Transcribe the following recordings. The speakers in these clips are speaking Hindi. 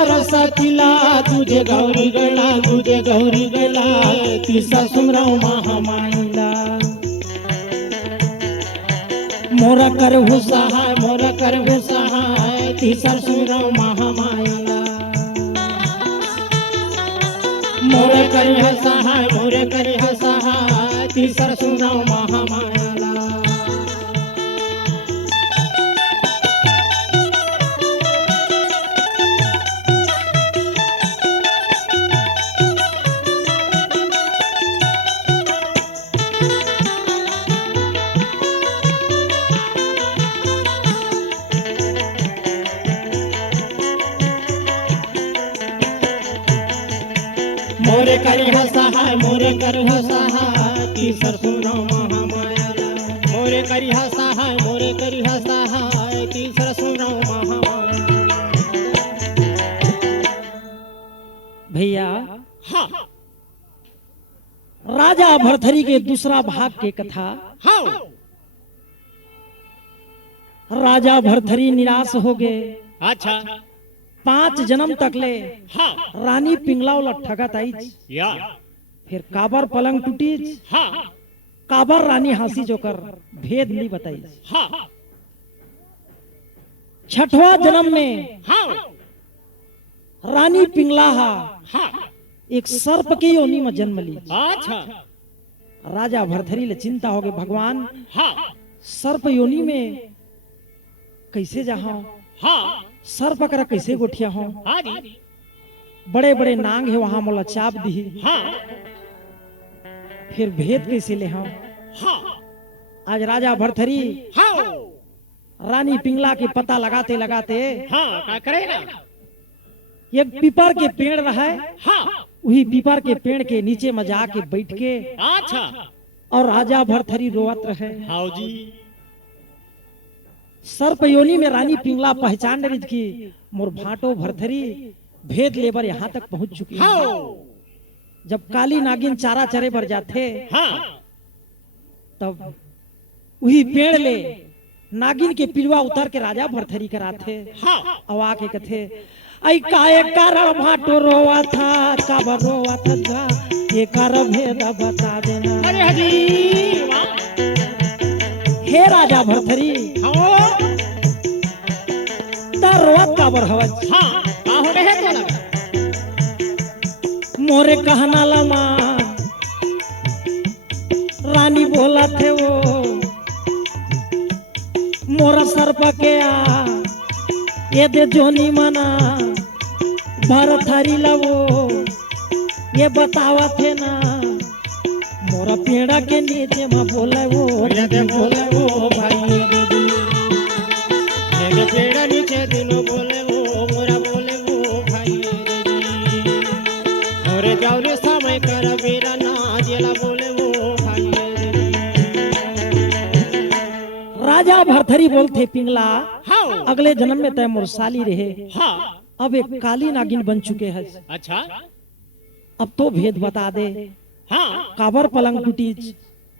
सरस्वतीला तुझे गौरी गला तिसा सुमराव महामाईला मोर कर सहाय तिसा सुमराव महामाईला मोर कर सहाय तिसा सुमराव महामाईला मोरे कर सहाय तीसर सुमराव महामायाला मोरे करी सहाय तीसर सुमराव महामाया। भैया हाँ राजा भरथरी के दूसरा भाग के कथा। हाँ राजा भरथरी निराश हो गए। अच्छा 5 जन्म तक ले हाँ रानी पिंगला वाला ठगत आई। या फिर काबर पलंग टूटी। हाँ काबर रानी हंसी जोकर भेद नहीं बताई। हाँ 6वां जन्म में हाँ रानी पिंगला हाँ एक सर्प की योनि में जन्म ली। अच्छा राजा भरथरी ले चिंता हो गई, भगवान हाँ सर्प योनि में कैसे जाऊं, हाँ सर्प कर कैसे गोठिया हो। हाँ जी बड़े बड़े नांग है वहां मोला चाप दी। हाँ फिर भेद कैसे ले हम। हाँ आज राजा भरथरी हाँ रानी पिंगला के पता लगाते लगाते हाँ क्या करेगा। एक पीपर के पेड़ रहा है, हाँ वही पीपर के पेड़ के नीचे में जाके बैठ के अच्छा और राजा भरथरी रोवत रहे। हाँ जी सर्प योनि में रानी पिंगला पहचान रही कि मोर भाटो भरथरी भेद लेबर यहाँ तक पहुंच चुकी है। हाँ जब काली नागिन चारा चरे बर जाते हाँ तब वही पेड़ ले नागिन के पिलवा उतर के राजा भरथरी कराते। हाँ और आके कथे आई काहे कारण भाटो रोवा था, कब रोवा था जा ये कर भेद बता देना। अरे हजी वाह हे राजा भरथरी हाँ रोवत काबर हवज। हाँ का हो रहे तो लगा मोरे कहना लमा रानी बोला थे वो मोरा सर्प के आ ये दे जोनी मना भरथरी लवो ये बतावा थे ना मोरा पेड़ा के नीचे में बोले वो भाई ये पेड़ा नीचे दिनो बोले वो मोरा बोले वो भाई मोरे जाऊरे समय कर मेरा ना जेला बोले वो भाई। राजा भरथरी बोलते पिंगला हाँ अगले जन्म में तय मोर साली रहे, हाँ अब एक काली नागिन बन चुके हैं। अच्छा अब तो भेद बता दे, हाँ काबर पलंग टूटी,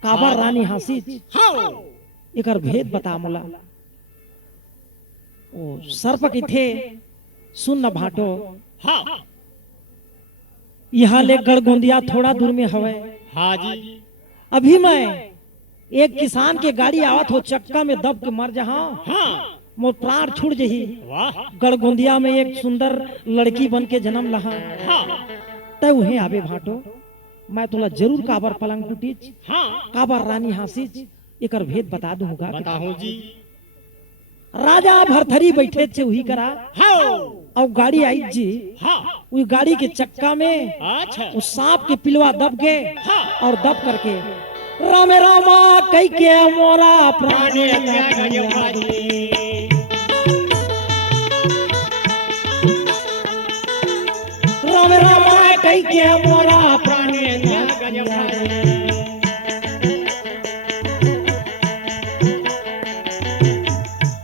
काबर रानी हंसी, हाँ एकर भेद बता मोला। ओ सर्प की थे सुन न भाटो, हाँ यहाँ ले गड़गोंदिया थोड़ा दूर में हवे। हाँ जी अभी मैं एक किसान के गाड़ी आवत हो चक्का में दब के मर जहा, हाँ मोर प्राण छूट जही। वाह गड़गोंदिया में एक सुंदर लड़की बन के जन्म लहा, हाँ तय उहे आवे भाटो। मैं तोला जरूर काबर पलंग टूटी, हाँ काबर रानी हंसी, एकर भेद बता दूंगा। बताऊं जी। राजा भरथरी बैठे थे वही करा हाँ और गाड़ी आई जी। हाँ उस गाड़ी के चक्का में अच्छा उस सांप के पिलवा दब गए हाँ और दब करके रामे रामा कह के मोरा प्राण रामे रामा कह के मोरा प्राण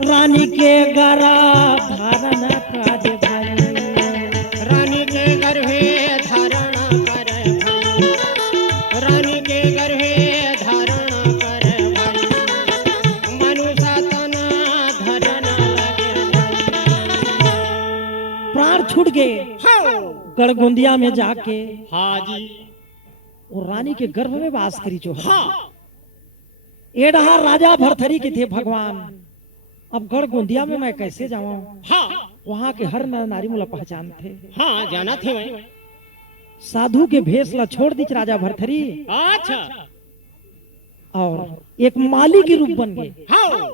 रानी के गरा धारण काज भाई, रानी के गर्भे धारण कर भाई, रानी के गर्भे धारण कर भाई, मनुष्य तना धरन लगे भाई। प्राण छूट गए। गड़गोंदिया में जाके हाँ जी वो रानी के गर्भ में वास करी जो है। हाँ ये रहा राजा भरथरी के थे भगवान। अब गड़गोंदिया में मैं कैसे जाऊं? हाँ वहां के हर नर नारी मुला पहचान थे। हाँ जाना थे मैं। साधु के भेष ला छोड़ दी राजा भरथरी अच्छा और एक माली के रूप बन गए। हाँ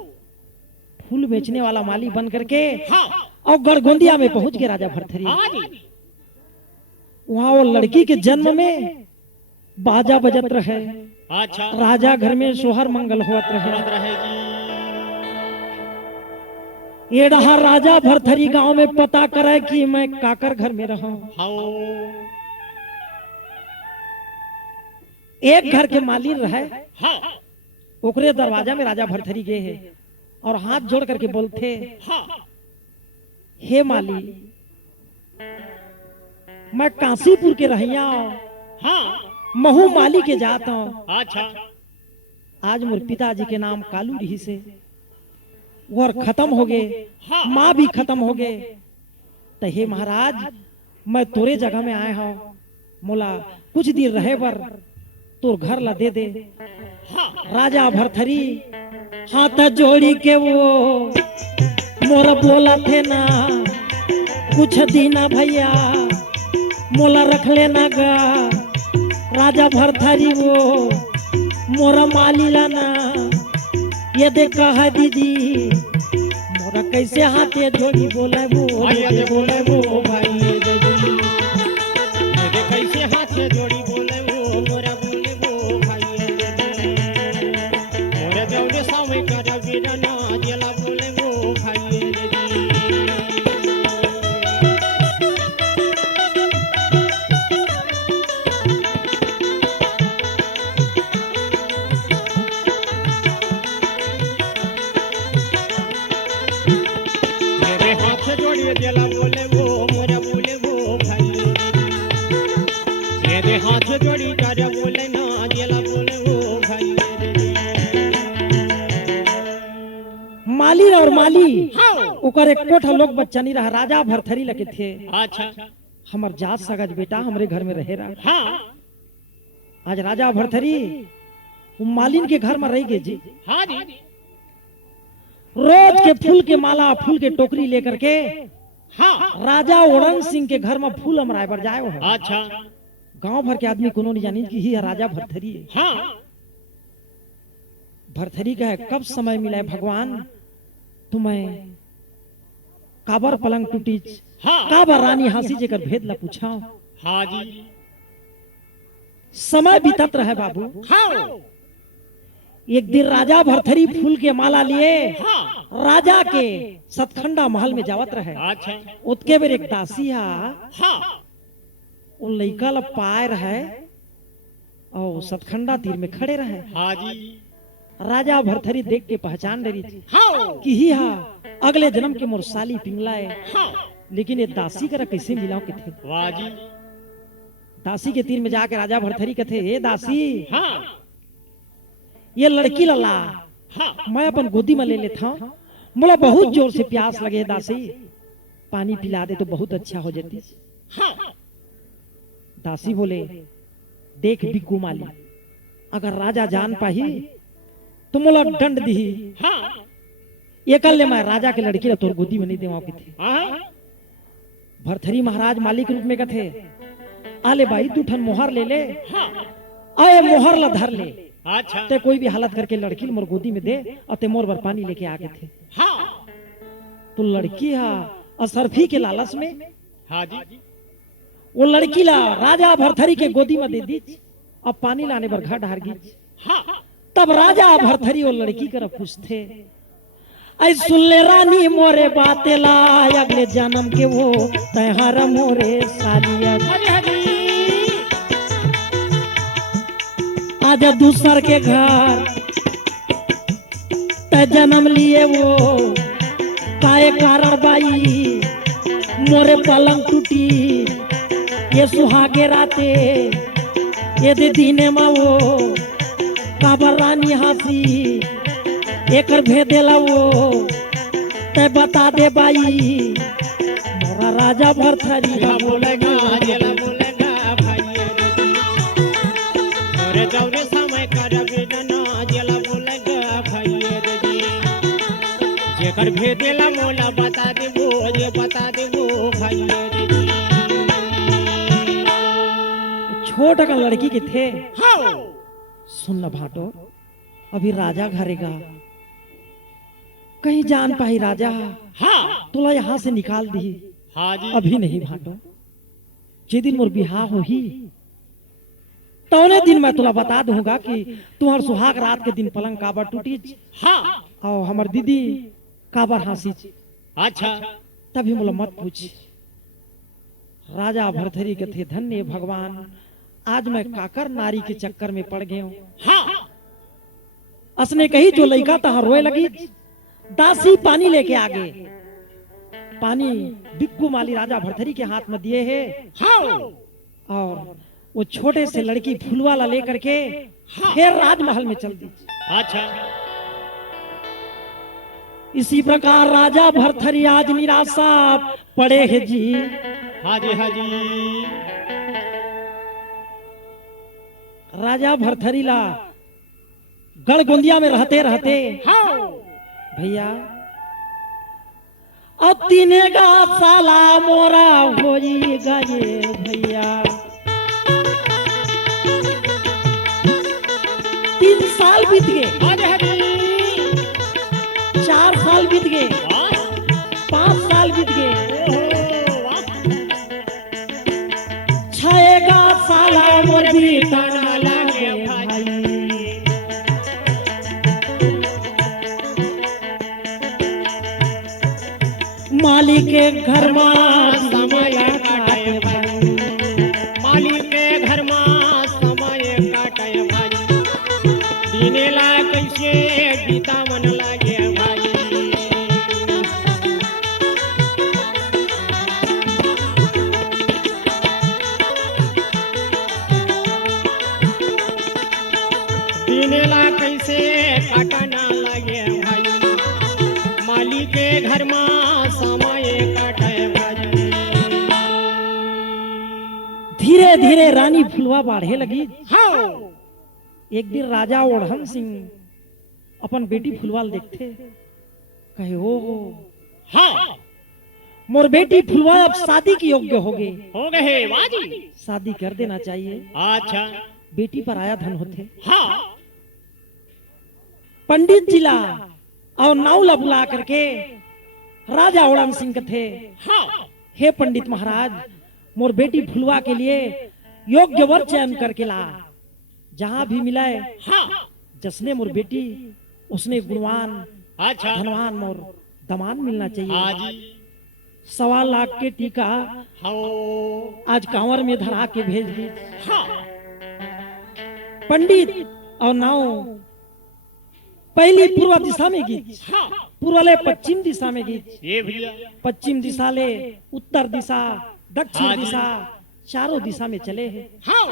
फूल बेचने वाला माली बन करके हाँ और गड़गोंदिया में पहुंच गए राजा भरथरी। हाँ जी वहां वो लड़की के जन्म में बाजा बजत रहे। अच्छा राजा घर में सोहर मंगल होत रहे। बात रहे जी ये रहा राजा भरथरी गांव में पता करे कि मैं काकर घर में रहूं। हाँ एक घर के मालिक रहे, हाँ ओकरे दरवाजा में राजा भरथरी गए है और हाथ जोड़ करके बोलते, हाँ हे माली, मैं काशीपुर के रहिया हाँ महू माली के जाता हूं। अच्छा आज मेरे पिताजी के नाम कालू रही से वो और खत्म हो गए, हाँ माँ भी खत्म हो गए। तो हे महाराज, मैं तोरे जगह में आया हूं, मोला कुछ दिन रहे बर तोर घर ला दे दे। राजा भरथरी हाथ जोड़ी के वो मोरा बोला थे ना, कुछ दीना भैया मोला रख लेना गा। राजा भरथरी वो मोरा माली लाना, ये देखा है दीदी मोरा कैसे हाथे जोड़ी बोले वो आइए दे बोले वो भाई दे दी दे कैसे हाथ से जोड़ी बोले वो मोरा बोले वो भाई दे दी मोरे देवले सावे कर वीरना जला बोले वो भाई दे दी मेरे हाथ से जोड़ी जला बोले वो मोरा बोले वो भाई मेरे हाथ से जोड़ी कर बोले ना जला बोले वो भाई माली और माली हाँ ओकर एक कोठा लोग बच्चा नहीं रहा। राजा भरथरी लगे थे, अच्छा हमर जात सगज बेटा हमरे घर में रहे रहा। हाँ आज राजा भरथरी वो मालिन के घर में रह गए जी। हाँ जी रोज के फूल के माला फूल के टोकरी लेकर के हाँ राजा ओड़न सिंह के घर में फूल अमराए पर जाए हो। अच्छा गांव भर के आदमी कोनो नहीं जानी कि ही है राजा भरथरी है। हाँ भरथरी का है कब समय मिला है भगवान तुम्हें काबर पलंग टूटी हाँ काबर रानी हंसी जेकर भेद ला पूछा। हाँ जी समय बीतत रहे बाबू। हाँ एक दिन राजा भरथरी फूल के माला लिए हाँ राजा के सतखंडा महल में जावत रहे। अच्छा उतके बेर एक दासी हा हाँ वो लइका ला पाए रहे और सतखंडा तीर में खड़े रहे। हाँ जी राजा भरथरी देख के पहचान रही थी हाँ कि ही हा अगले जन्म के मोर साली पिंगला है। हाँ लेकिन ये दासी करा कैसे मिलाओ के थे। वाह जी दासी के तीर में जाके राजा भरथरी कथे, ए दासी हाँ ये लड़की लला हाँ मैं अपन गोदी में ले लेता हूँ, मोला बहुत जोर से प्यास लगे दासी, पानी पिला दे तो बहुत अच्छा हो जाती। हाँ दासी बोले, देख बिक्कू माली, अगर राजा जान पाही तो मोला दंड दी। हाँ ये कर ले मैं राजा के लड़की ला तोर गोदी में नहीं देवा के थे। हाँ भरथरी महाराज मालिक रूप में कथे, आले भाई तू ठन मोहर ले ले, हाँ आए मोहर ला धर ले, अच्छा ते कोई भी हालत करके लड़की मोर गोदी में दे और ते मोर बर पानी लेके आगे थे। हाँ तो लड़की हा असरफी के लालच में हाँ जी वो लड़की ला राजा भरथरी के गोदी में दे दी। अब पानी लाने पर घर ढार गी। हाँ तब राजा भरथरी वो लड़की कर पूछते, ऐ सुन ले रानी मोरे बाते ला, अगले जन्म के वो तैहार मोरे सालिया। हरी हरी आज दूसर के घर ते जन्म लिए वो काए कारण बाई मोरे पलंग टूटी। ये सुहागे राते ये दे दीने मा वो काबर रानी हंसी एकर भेदेला वो ते बता दे बाई मोरा राजा भरथरी ला बोलेगा जेला बोलेगा भाई रे मोरे जौरे समय करबे ना जेला बोलेगा भाई रे जेकर भेदेला मोला बता देबो ये बता देबो भाई रे छोट का लड़की के थे हाँ सुन न भाटो अभी राजा घरेगा कहीं जान पाई राजा हाँ तुला यहाँ से निकाल दी हाँ जी अभी नहीं भाटो जे दिन मोर बिहार हो ही तौने दिन मैं तुला बता दूंगा कि तुम्हार सुहाग रात के दिन पलंग काबर टूटी हाँ और हमार दीदी काबर हंसी अच्छा तभी मोला मत पूछ राजा भरथरी के थे धन्य भगवान आज मैं काकर नारी के चक्कर में पड़ गया हूँ हाँ असने कही जो लड़का तहा रोए लगी दासी पानी लेके आ गए पानी बिक्कू माली राजा भरथरी के हाथ में दिए है हाँ और वो छोटे से लड़की फूलवाला लेकर के फिर राजमहल में चल दी अच्छा इसी प्रकार राजा भरथरी आज निराशा पड़े है जी हाँ जी हाँ जी राजा भरथरी ला गढ़गोंदिया में रहते रहते हाँ भैया अब तीने का साला मोरा होई गए भैया 3 साल बीत गए हाँ जी हाँ जी 4 साल बीत गए हाँ 5 साल बीत गए ओहो वाह छएगा साला मोर बीता ताना लागे भाई मालिक के घर में समय काटे भाई मालिक के घर में समय काटे भाई दिनेला कैसे गीता मन लागे भाई दिनेला कैसे काटना लागे भाई मालिक के घर में समय काटे भाई धीरे धीरे रानी फुलवा बाढ़े लगी हाँ एक दिन राजा ओढ़न सिंह अपन बेटी फुलवाल देखते कहे ओ हाँ मोर बेटी फुलवा अब शादी के योग्य हो गए हो गए वाजी शादी कर देना चाहिए अच्छा बेटी पर आया धन होते हाँ पंडित जिला और नावला बुला करके राजा ओढ़न सिंह थे हाँ हे पंडित महाराज मोर बेटी फुलवा के लिए योग्य वर चयन करके ला जहां भी मिलाए हाँ जसने मोर बेटी उसने गुणवान अच्छा धनवान मोर दमान मिलना चाहिए हाँ जी 1.25 लाख के टीका हाँ आज कांवर में धरा के भेज दी हाँ पंडित और नाव पहली पूर्व दिशा में गई हाँ पूर्वले पश्चिम दिशा में गई ये भैया पश्चिम दिशा ले उत्तर दिशा दक्षिण हाँ जी। दिशा चारों दिशा में चले हैं हाँ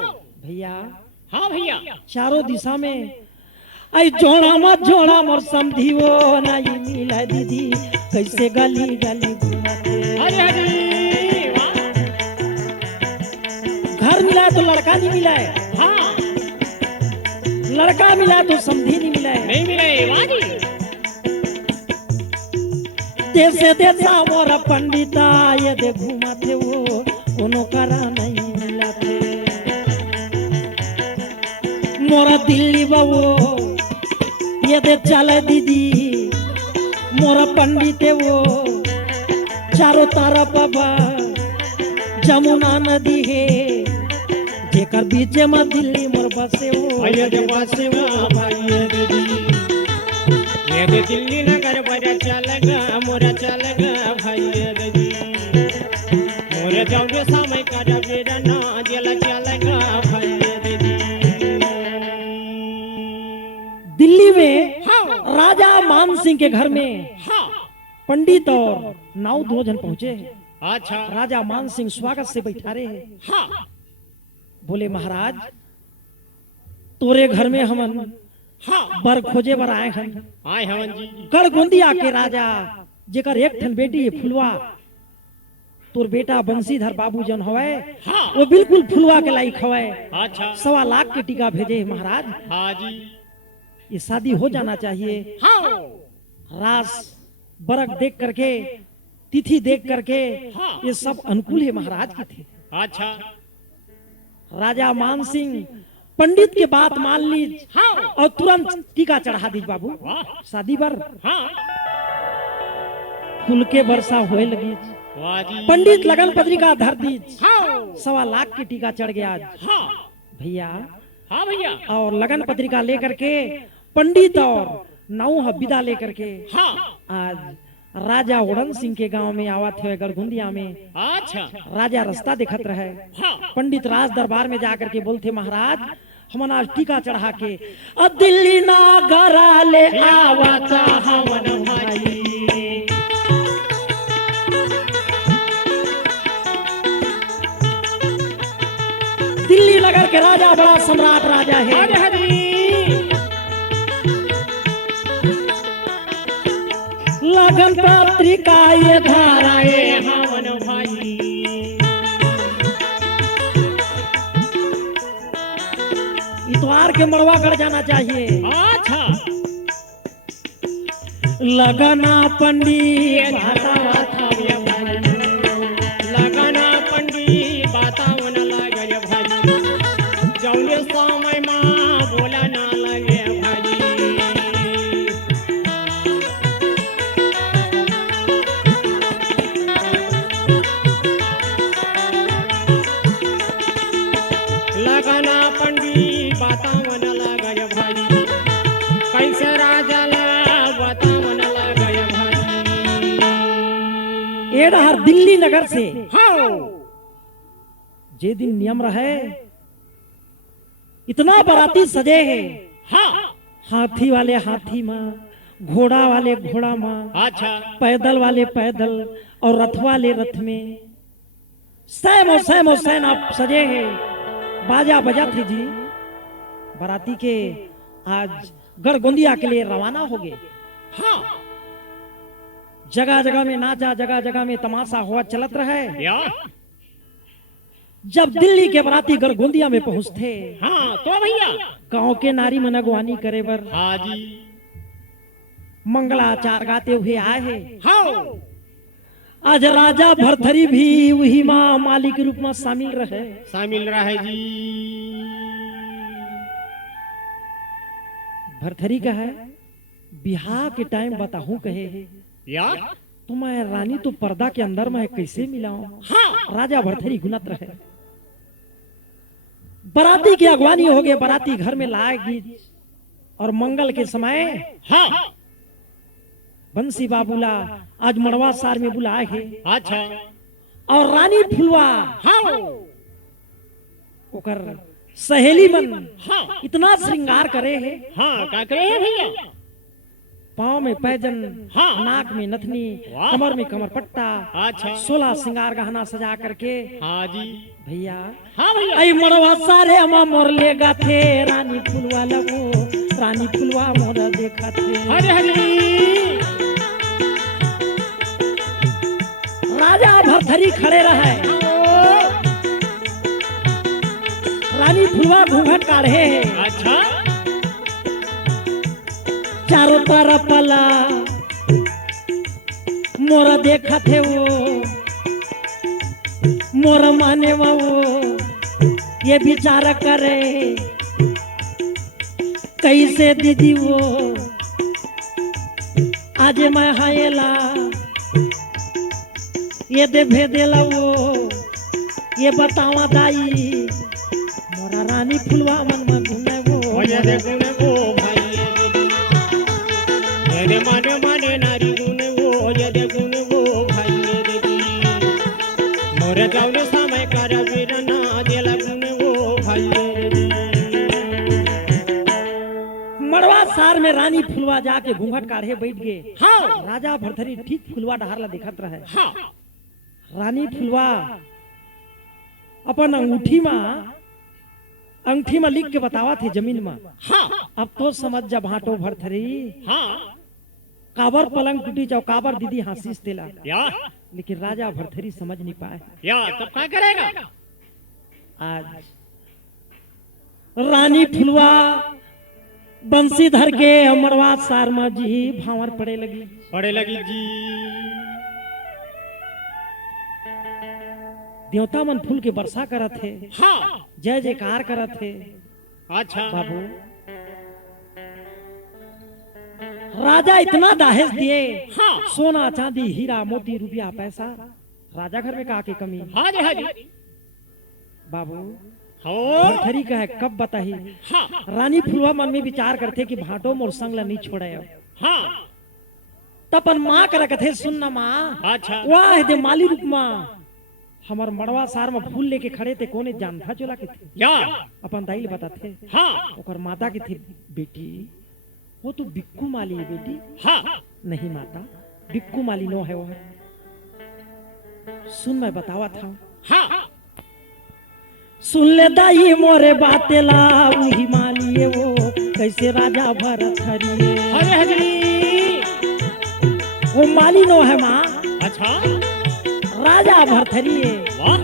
भैया हाँ भैया चारों दिशा में आई जोड़ा मत जोड़ा मोर समझी वो नहीं मिला दीदी कैसे गली गली घूमते अरे अरे वाह घर मिला तो लड़का नहीं मिला है हाँ लड़का मिला तो समझी नहीं मिला है नहीं मिले वाजी देशे देशा मोर पंडिता ये दे घूमते वो कोनो करा नहीं मिला थे मोरा दिल्ली बाबू ये दे चले दीदी मोरा पंडित वो चारों तरफ बा जमुना नदी है जेकर बीच में दिल्ली मोर बसे वो अरे देवा सेवा भाई दीदी ये दे दिल्ली नगर पर चलगा मोरा चलगा भाई दीदी मोरे जाऊंगे समय का डबेरा ना जला चलगा भाई दीदी दिल्ली में हाँ राजा मान सिंह के घर में हाँ पंडित और नाव 2 जन पहुंचे अच्छा राजा मान सिंह स्वागत से बैठा रहे हैं हाँ बोले महाराज तोरे घर में हमन हाँ बर खोजे बर आए हैं आए हवन जी गढ़गोंदिया के राजा जेकर एक ठन बेटी है फुलवा तोर बेटा बंसीधर बाबू जन हवे हाँ वो बिल्कुल फुलवा के लायक हवे। अच्छा 1.25 लाख के टीका भेजे है महाराज। हाँ जी ये शादी हो जाना चाहिए। हाँ रास बरक देख करके तिथि देख करके हाँ। ये सब अनुकूल है महाराज के थे। अच्छा राजा मान सिंह पंडित की बात मान लीज हाँ और तुरंत टीका चढ़ा दीज बाबू। वाह शादी बर हाँ फूल के वर्षा होए लगी। वाह जी पंडित लगन पत्रिका धर दीज। हाँ 1.25 लाख के टीका चढ़ गया आज हाँ भैया। हाँ भैया और लगन पत्रिका लेकर के पंडित और नौ विदा लेकर के हाँ आज राजा उड़न सिंह के गांव में आवा थे गड़गुंदिया में। अच्छा राजा रास्ता दिखत रहे। हाँ पंडित राज दरबार में जाकर के बोलते महाराज हमन आज टीका चढ़ा के अब दिल्ली नागरा ले आवता हमन भाई। दिल्ली नगर के राजा बड़ा सम्राट राजा है। हरे हरी लगन पत्रिका ये धाराए हमन भाई इतवार के मड़वा कर जाना चाहिए। अच्छा लगना पंडित लगना पंडित बतावन लगे भाई जौने समय माँ बोला ना लगे भाई लगना पंडित बतावन लगे भाई कैसे राजा ला बतावन लगे भाई एडहर दिल्ली नगर से हाँ जे दिन नियम रहे इतना बाराती सजे है। हाँ हाथी वाले हाथी माँ, घोड़ा वाले घोड़ा माँ, अच्छा पैदल वाले पैदल और रथ वाले रथ में सैम और सैन आप सजे हैं। बाजा बजा थे जी। बाराती के आज गड़गोंदिया के लिए रवाना हो गए। हाँ जगह जगह में नाचा, जगह जगह में तमाशा हुआ चलत रहे। या जब दिल्ली के बाराती गड़गोंदिया में पहुंचते हाँ तो भैया गांव के नारी मन अगवानी करे बर हाँ जी मंगलाचार गाते हुए आए हैं। हाँ आज राजा भरथरी भी वही माँ माली के रूप में शामिल रहे। शामिल रहे जी भरथरी का है बिहार के टाइम बताहूं कहे या तो मैं रानी तो पर्दा के अंदर में कैसे मिलाऊं। हाँ राजा भरथरी गुनत रहे। बराती की अगवानी हो गए। बराती घर में लाएगी और मंगल के समय हाँ बंसी बाबूला आज मड़वा सार में बुलाए है। अच्छा और रानी फुलवा हाँ ओकर सहेली मन हाँ इतना श्रृंगार करे है। हाँ का करे है भैया पाँव में पैजन, हाँ। नाक में नथनी, वाह। कमर में कमर पट्टा, अच्छा 16 श्रृंगार गहना सजा करके हाँ जी भैया हाँ भैया आई मड़वा सारे अमा मोर लेगा थे। रानी फुलवा लगो रानी फुलवा मोर देखा थे। हरे हरी राजा भरथरी खड़े रहे। रानी फुलवा घूंघट काढ़े है। अच्छा चारों तरफ पला मोरा देखा थे वो मोरा माने वो ये विचार करे कैसे दीदी वो आज मैं हायला ये दे भेदेला वो ये बतावा दाई मोरा रानी फुलवा मन में घूमे वो। भैया रे गुने वो भाई रे माने माने नारी गुने वो रे गुने वो भाई रे दी मोरे जाऊने समय कर वीरना देला गुने वो भाई रे दी मड़वा सार में रानी फुलवा जाके घूंघट काढ़े बैठ गए। हाँ राजा भरथरी ठीक फुलवा डहारला दिखत रहे। हाँ रानी फुलवा अपन अंगूठी में लिख के बतावा थे जमीन में। हाँ अब तो समझ जा भाटो भरथरी हाँ काबर पलंग टूटी जाओ काबर दीदी हंसीस तेला। या लेकिन राजा भरथरी समझ नहीं पाए। या तब क्या करेगा? आज रानी फुलवा बंसीधर के अमरवा सारमा जी भावर पड़े लगी। पड़े लगी जी। देवता मन फूल के वर्षा करत थे, हाँ जय जयकार करत थे। अच्छा बाबू राजा इतना दाहेज दिए, हाँ सोना चांदी हीरा मोती रुपया पैसा, राजा घर में का के कमी। हाँ जी हाँ जी बाबू हो भरथरी का है कब बताही। हाँ रानी फुलवा मन में विचार करते कि भाटो मोर संग ला नहीं छोड़े। हाँ तपन माँ कर कथे सुनना माँ, अच्छा वाह दे माली रूप माँ हमार मड़वा सार में फूल लेके खड़े थे, कोने जानथा चोला के थे। या अपन दाई बताते हाँ ओकर माता की थी बेटी वो तो बिक्कू माली है बेटी। हाँ नहीं माता बिक्कू माली नो है वो। सुन मैं बतावा था। हाँ सुन ले दाई मोरे बाते ला वही माली है वो, कैसे राजा भरथरी हरे हरे वो माली नो है माँ, अच्छा राजा भरथरी है। वाह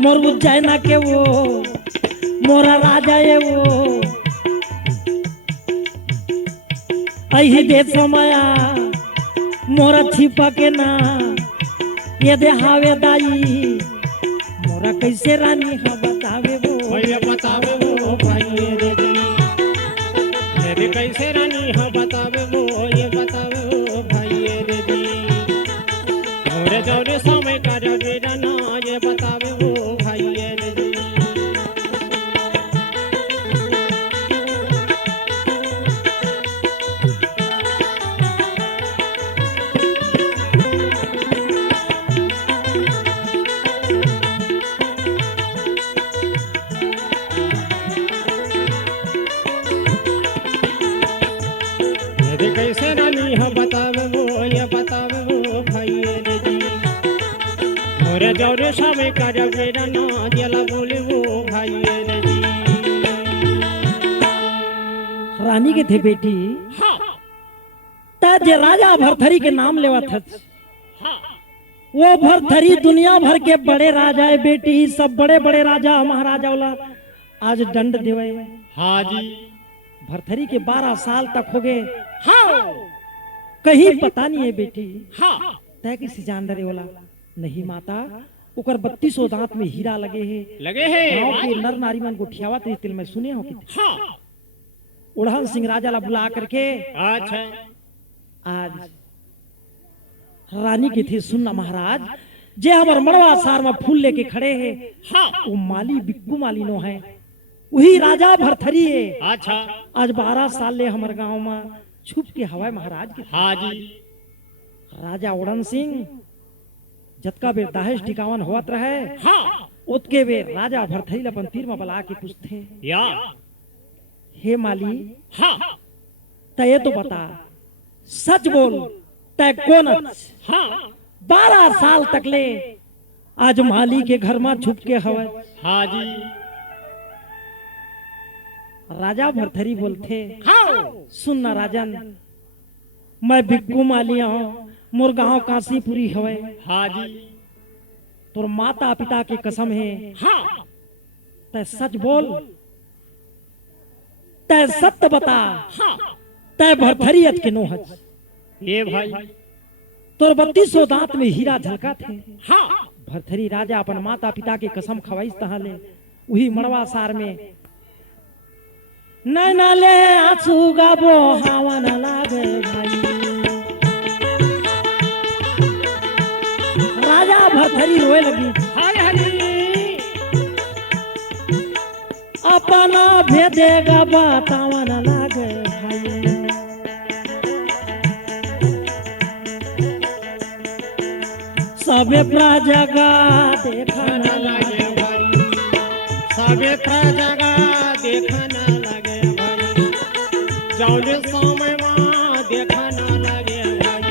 मोर उज्जैना के वो मोरा राजा है वो, अही दे समया मोरा छिपा के ना ये दे हावे दाई मोरा कैसे रानी हा बतावे वो। भैया बतावे वो भाई रे जी, मेरे कैसे रानी हाँ बतावे वो, ये बतावे वो भाई रे जी। मोरे जौरे समय कर वीरना, ये बतावे वो भाई रे जी। मेरे कैसे रानी हाँ बतावे वो, ये बतावे वो भाई रे जी। मोरे जौरे समय कर वीरना, जला बोले वो भाई रे जी। रानी के थे बेटी हाँ तज राजा भरथरी के नाम लेवा था। हाँ वो भरथरी दुनिया भर के बड़े राजा है बेटी, सब बड़े बड़े राजा महाराजा वाला आज दंड देवे। हाँ जी भरथरी के 12 साल तक हो गए, हाँ कहीं पता नहीं है बेटी हाँ तय किसी जान डरे वाला नहीं माता। ओकर 32 दांत में हीरा लगे हैं, लगे हैं गांव के नर नारी मन गुठियावा तिल में सुने हो कि हाँ उड़हन सिंह राजा ला बुला करके अच्छा आज रानी के थे सुनना महाराज जे हमर मड़वा सार में फूल लेके खड़े हैं, हाँ वो माली बिक्कू माली नो है, वही राजा भरथरी है। अच्छा आज 12 साल ले हमर गांव में छुप के हवाए महाराज के हाँ जी राजा उड़न सिंह जतका बेर दाहेज टिकावन होत रहे, हाँ उतके बेर राजा भरथरी ला अपन तीर में बला के पूछते या हे माली हाँ तय तो बता सच बोल तय कौन हाँ 12 साल तक ले आज माली के घर में छुप के हवे। हाँ जी राजा भरथरी बोलते हाँ सुनना राजन मैं बिक्कू मालिया हूँ, मोर गांव काशीपुरी हवे, हाँ जी तोर माता पिता के कसम है हाँ तय सच बोल, तय सत्य बता, हाँ तय भरथरी के नो हज ये भाई तोर 32 दांत में हीरा झलका थे। हाँ भरथरी राजा अपन माता पिता के कसम खवाइस तहा ले वही मड़वा सार में नैना ले आंसू गाबो हावा न लागे भाई। राजा भरथरी रोए लगी हाय हरी अपना भेदेगा बतावा न लागे भाई। सबे प्रजगा देखा न न लगे भाई, सबे प्रजगा देखा न लगे भाई, जौले समय माँ देखा न लगे भाई।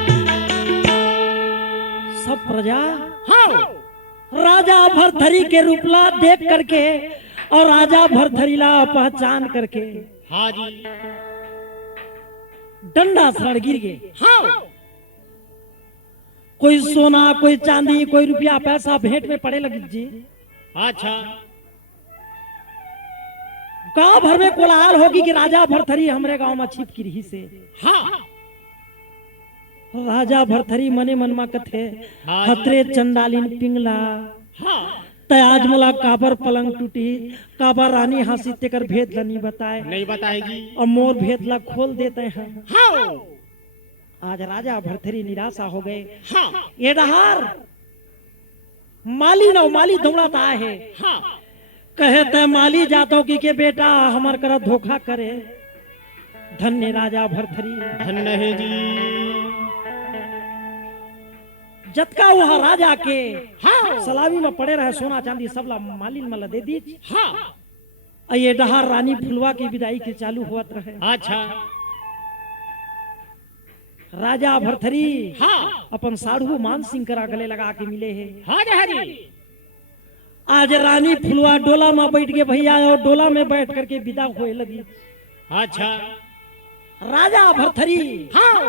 सब प्रजा हाँ राजा भरथरी के रूपला देख करके और राजा भरथरी ला पहचान करके हाँ जी डंडा सड़ गिर गए। हाँ कोई सोना, कोई चांदी, कोई रुपया पैसा भेंट में पड़े लगी जी। अच्छा गांव भर में कोलाहल होगी कि राजा भरथरी हमरे गांव में छिप की रही से। हाँ राजा भरथरी मने मन में कथे हाँ। खतरे चंडालिन पिंगला हाँ तय आज मोला काबर पलंग टूटी, काबर रानी हंसी तेकर भेद ला नहीं बताए नहीं बताएगी। और मोर भेद ला खोल देते हैं। हाँ आज राजा भरथरी निराशा हो गए। हाँ ये डहार माली नौ माली दौड़ाता है। हाँ कहे तय माली जातो की के बेटा हमार कर धोखा करे। धन्य राजा भरथरी धन्य है जी। जतका वह राजा के हाँ सलामी में पड़े रहे सोना चांदी सबला मालिन मला दे दी। हाँ और ये डहार रानी फुलवा की विदाई के चालू हुआ रहे। अच्छा राजा भरथरी हाँ अपन साढ़ू मान सिंह करा गले लगा के मिले हैं। हाँ हरी आज रानी फुलवा डोला में बैठ के भैया और डोला में बैठ करके विदा होए लगी। अच्छा राजा भरथरी हाँ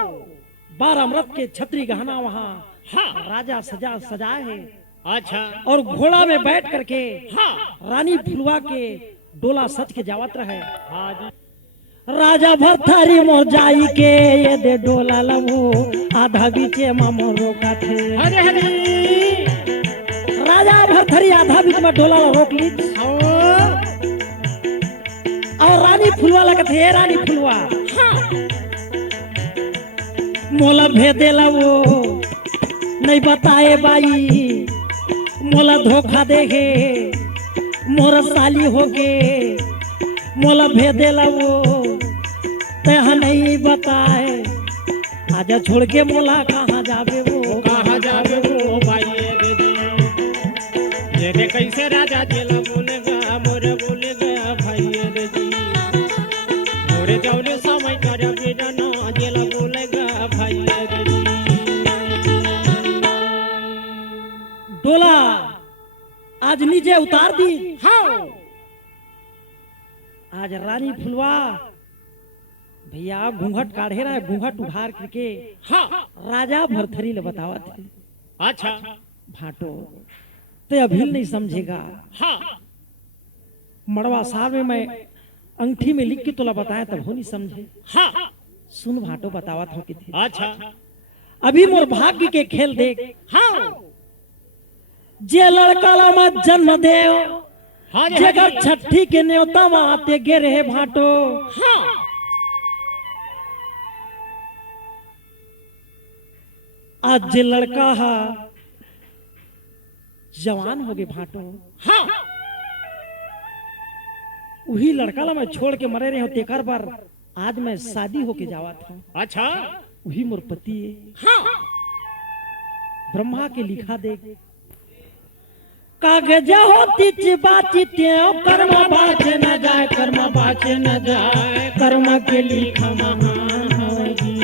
12 मृत के छतरी गहना वहाँ हाँ राजा सजाए है। अच्छा और घोड़ा में बैठ करके हाँ रानी फुलवा के डोला सच के जावत रहे। हाँ जी राजा भरथरी मोर जाई के ये दे डोला लबो आधा बीचे मामो रोका थे। हरे हरी राजा भरथरी आधा बीच में डोला ला रोक ली। और रानी फुलवा लगत है। रानी फुलवा मोला भेदेला वो नहीं बताए बाई, मोला धोखा देगे मोर साली होके मोला भेदेला वो तह नहीं बताए। आजा छोड़ के मोला कहाँ जावे वो। कहाँ जावे वो भाई दीदी। ये दे कैसे राजा जेला बोलेगा मोरे बोलेगा भाई दीदी। मोरे जौने समय कर बिना ना जेला बोलेगा भाई दीदी। डोला आज नीचे उतार दी। हाँ आज रानी फुलवा भैया घूंघट काढ़े रहा है। घूंघट उघार करके हाँ राजा भरथरी ले बतावा थे। अच्छा भाटो ते अभी नहीं समझेगा। हाँ मड़वा साहब में मैं अंगठी में लिख के तोला बताया तब हो नहीं समझे। हाँ सुन भाटो बतावा था कि थे। अच्छा अभी मोर भाग्य के खेल देख। हाँ जे लड़का ला मत जन्म दे हाँ जेकर छठी के न्योता माते गे रहे भाटो। हाँ आज जे लड़का हा जवान हो गए भाटो। हाँ वही लड़का ला मैं छोड़ के मरे रहे हो तेकर पर आज मैं शादी होके जावा था। अच्छा वही मोर पति हाँ ब्रह्मा के लिखा देख कागज होती चिबाची त्यों कर्म बाचे न जाए, कर्म बाचे न जाए, कर्म के लिखा महान होगी।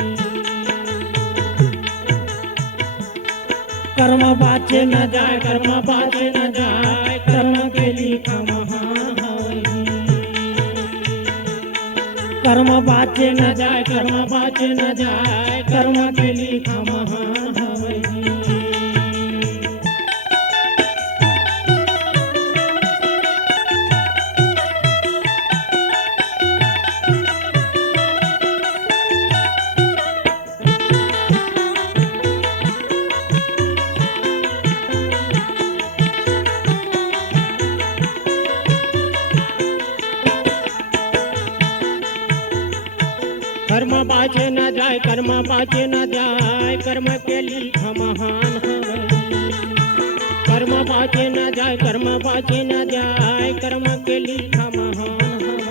कर्म बाचे न जाए, कर्म बाचे न जाए, कर्म के लिखा महान होगी। कर्म बाचे न जाए, कर्म बाचे न जाए, कर्म के लिखा महान होगी। कर्म बाचे न जाए, कर्म बाचे न जाए, कर्म के लिखा महान हवै। कर्म बाचे न जाए, कर्म बाचे न जाए, कर्म के लिखा महान हवै।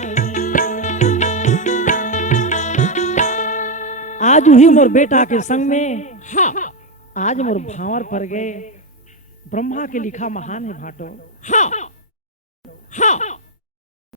आज वही मोर बेटा के संग में हाँ आज मोर भावर पर गए। ब्रह्मा के लिखा महान है भाटो। हाँ हाँ